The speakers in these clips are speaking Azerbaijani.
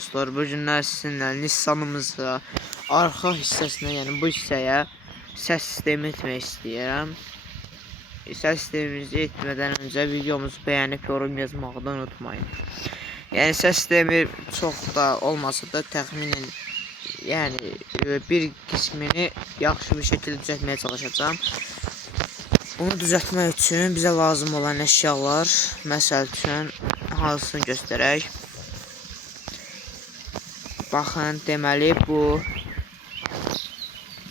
dostlar, bu günlər sizinlə Nissanımızda arxa hissəsinə, yəni bu hissəyə səs sistemi etmək istəyirəm. Səs sistemimizi etmədən öncə videomuzu bəyənib yorum yazmağı da unutmayın. Yəni səs sistemi çox da olmasa da təxminən bir qismini yaxşı bir şəkildə düzəltməyə çalışacağam. Bunu düzəltmək üçün bizə lazım olan əşyalar, məsəl üçün hansını göstərək. Baxın, deməli bu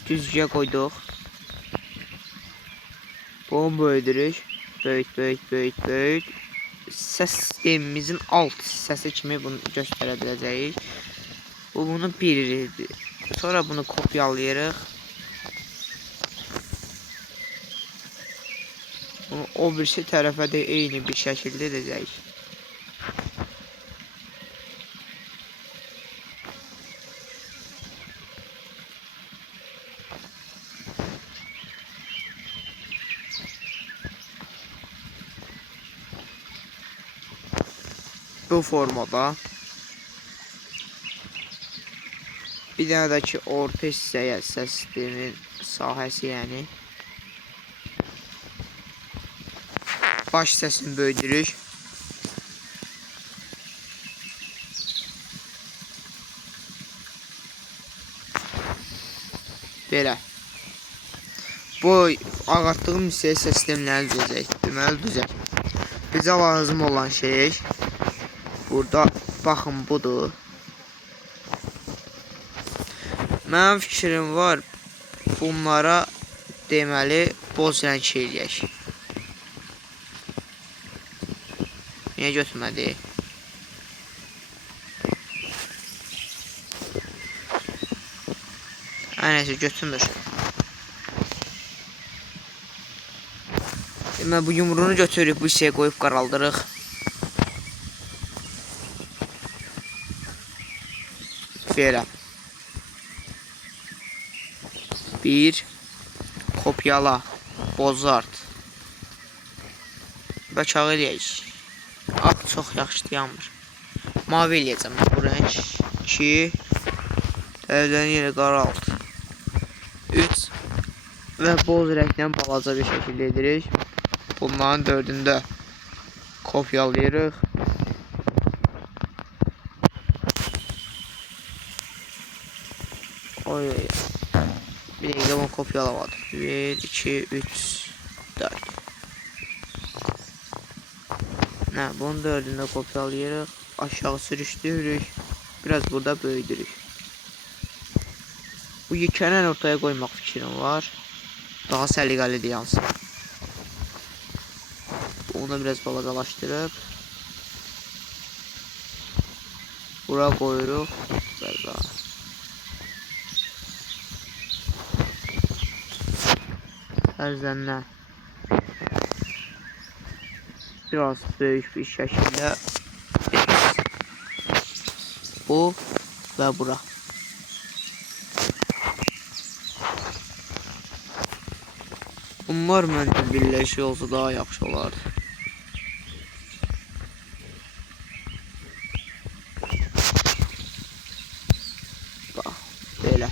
düzgüyə qoyduq. Bunu böyüdürük. Böyüt. Səs sistemimizin alt hissəsi kimi bunu göstərə biləcəyik. Bu bunun biridir. Sonra bunu kopyalayırıq. Bunu o birisi tərəfə də eyni bir şəkildə edəcəyik. Bu formada bir dənə də ki orta hissəyə səs sistemin sahəsi, yəni baş hissəsini böyüdürük. Belə. Bu ağartdığım hissəyə səs sistemlərini düzəcək. Deməli düzək. Bizə lazım olan şey burada, baxın, budur. Mənim fikrim var, bunlara deməli boz rəng eləyək. Niyə götürmədi? Nəysə, götürmür. Deməli bu yumruğunu götürürük, bu hissəyə qoyub qaraldırıq. Belə. Bir kopyala, bozart və çağı eləyək. Ak çox yaxşı yanmır. Mavi eləyəcəm bu rəng. 2 təzədən yenə qaralt. 3 və boz rəngdən balaca bir şəkildə edirik. Bunların 4-ünü də kopyalayırıq. Oy. Bir dəqiqə bunu kopyalamadım. 1, 2, 3, 4. Bunun 4-ünü də kopyalayırıq. Aşağı sürüşdürürük. Biraz burada böyüdürük. Bu yekəni ortaya qoymaq fikrim var. Daha səliqəlidir yansın. Bunu biraz balacalaşdırıb bura qoyuruq. Ərzəndən biraz böyük bir şəkildə bu və bura. Bunlar məncə birləşik olsa daha yaxşı olardı. Bax, belə.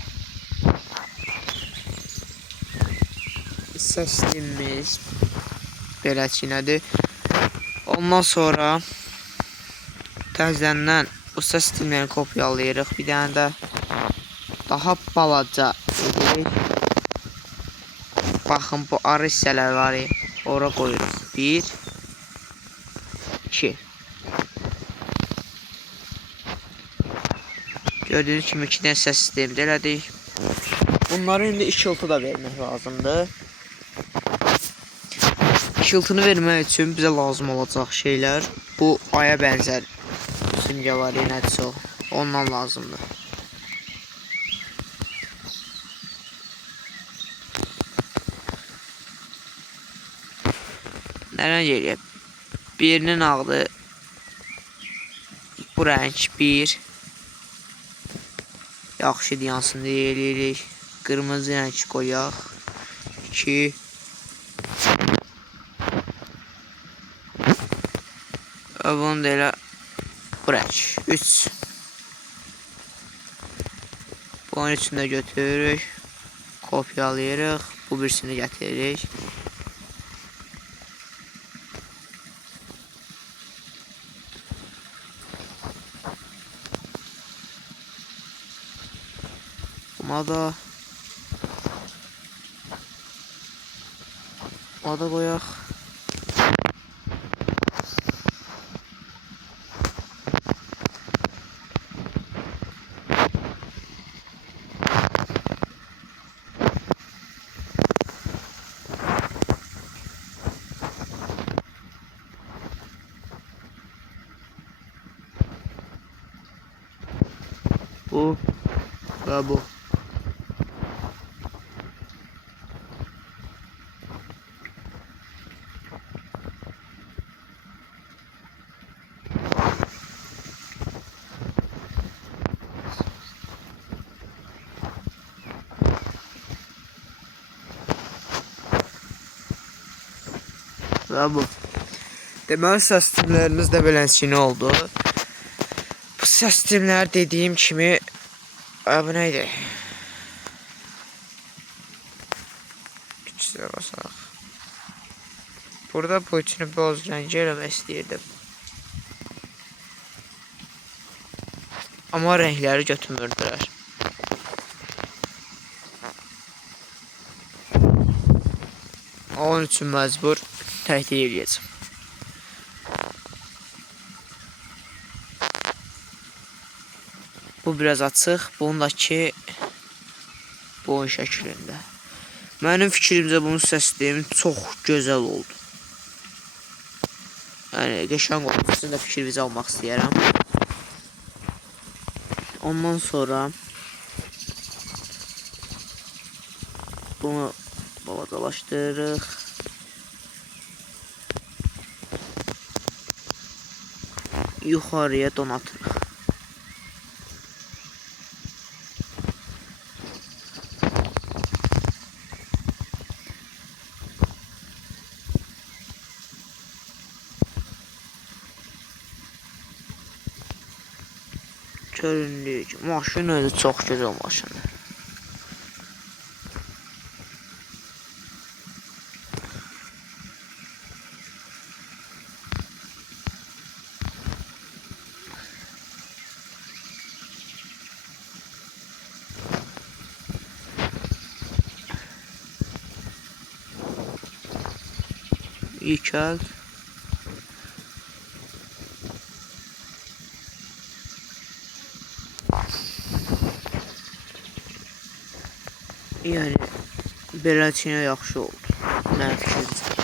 Səs sistemimiz beləçinədir. Ondan sonra təzədən bu səs sistemlərini kopyalayırıq. Bir dənə də daha balaca edirik. Baxın, bu arı hissələr var ya, ora qoyuruq. 1, 2. Gördüyünüz kimi 2 dənə səs sistemi elədik. Bunları indi işıltı da vermək lazımdır. İşıltını vermək üçün bizə lazım olacaq şeylər bu aya bənzər simgə var, nədirsə o. Ondan lazımdır. Nə rəng eləyək? Birinin ağlı bu rəng 1. Yaxşı yansın deyə eləyirik. Qırmızı rəng qoyaq. 2. Və bunu da elə bu rəng 3. Bunun içində götürürük, kopyalayırıq, bu birisini gətiririk. Buna da qoyaq. Bu və bu. Və bu. Deməli, səs sistemlərimiz də belənsini oldu. Bu səs sistemləri dediyim kimi, bu neydi? Küçüdə basaq. Burada bu içini boz rəngi eləmək istəyirdim. Amma rəngləri götürmürdülər. Onun üçün məcbur təhdid edəcəm. Bu biraz açıq, bundakı boyun şəklində. Mənim fikrimcə bunun səs sistemi çox gözəl oldu. Yəni, qəşəng oldu. Sizin də fikrinizi almaq istəyərəm. Ondan sonra bunu babadalaşdırırıq. Yuxarıya donatırıq. Göründüyü ki, maşın özü çox gözəl maşındır. Yıkəl. Yəni, beləçinə yaxşı oldu. Mənim fikrimcə.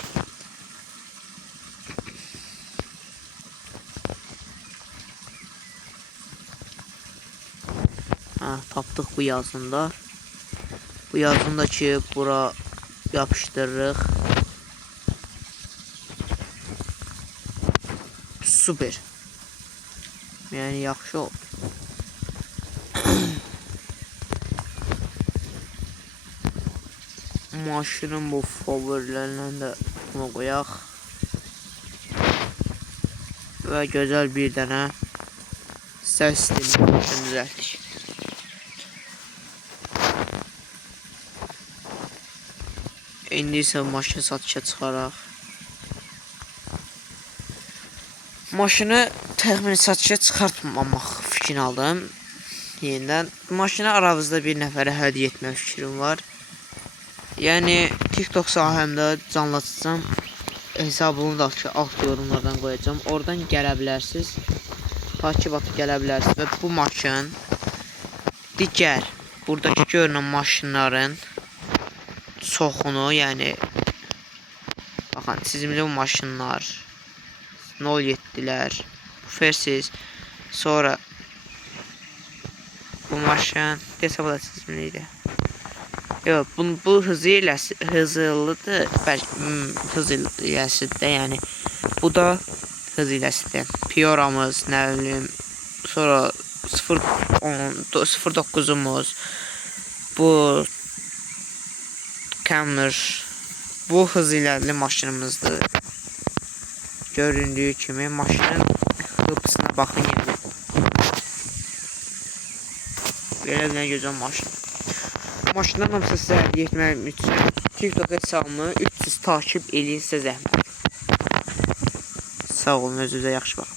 Tapdıq bu yazında. Bu yazında ki, bura yapışdırırıq. Super. Yəni, yaxşı oldu. Maşının bu favorilərindən də bunu qoyaq. Və gözəl bir dənə səs sistemi düzəltdik. İndi isə maşını satışa çıxaraq. Maşını təxmini satışa çıxartmamaq fikrini aldım. Yenidən maşını aramızda bir nəfərə hədiyyə etmək fikrim var. Yəni TikTok sahəmdə canlatacağım. Hesabımı da alt yorumlardan qoyacağım. Oradan gələ bilərsiniz. Takip atıb gələ bilərsiniz. Və bu maşın digər buradakı görünən maşınların çoxunu, yəni baxın, sizimdə bu maşınlar 07'lər, Fersiz, sonra bu maşın desə bu da sizimliydi. Yox, bu hızlıdır, hız iləsidir, yəni bu da hız iləsidir. Pioramız, nə bilim, sonra 09'umuz, bu Camry, bu hız ilərli maşınımızdır. Göründüyü kimi maşının hıpsına baxın, yəni. Belə bir gözəl maşın. Maşından hamısı sizə hədiyyə etməyim üçün TikTok hesabımı 300 takip eləyin sizə zəhmət. Sağ olun, özünüzə yaxşı baxın.